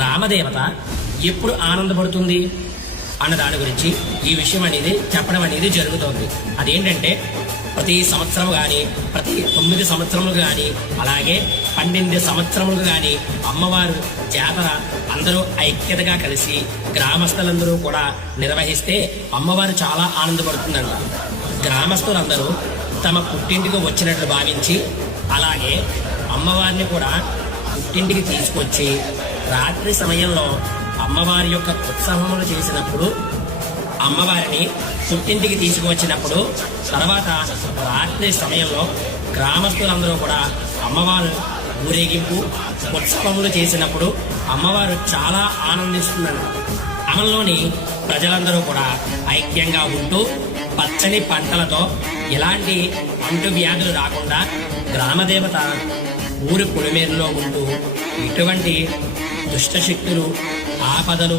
గ్రామదేవత ఎప్పుడు ఆనందపడుతుంది అన్న దాని గురించి ఈ విషయం అనేది చెప్పడం అనేది జరుగుతోంది. అదేంటంటే ప్రతి సంవత్సరం కానీ, ప్రతి 9 సంవత్సరములు కానీ, అలాగే 12 సంవత్సరములు కానీ అమ్మవారు జాతర అందరూ ఐక్యతగా కలిసి గ్రామస్తులందరూ కూడా నిర్వహిస్తే అమ్మవారు చాలా ఆనందపడుతుందంట. గ్రామస్తులందరూ తమ పుట్టింటికి వచ్చినట్లు భావించి, అలాగే అమ్మవారిని కూడా పుట్టింటికి తీసుకొచ్చి రాత్రి సమయంలో అమ్మవారి యొక్క ఉత్సవములు చేసినప్పుడు, అమ్మవారిని పుట్టింటికి తీసుకువచ్చినప్పుడు తర్వాత రాత్రి సమయంలో గ్రామస్తులందరూ కూడా అమ్మవారు ఊరేగింపు ఉత్సవములు చేసినప్పుడు అమ్మవారు చాలా ఆనందిస్తుందండి. గ్రామంలోని ప్రజలందరూ కూడా ఐక్యంగా ఉంటూ పచ్చని పంటలతో ఎలాంటి అంటువ్యాధులు రాకుండా గ్రామదేవత ఊరి పొలిమేరులో ఉంటూ ఇటువంటి దుష్టశక్తులు, ఆపదలు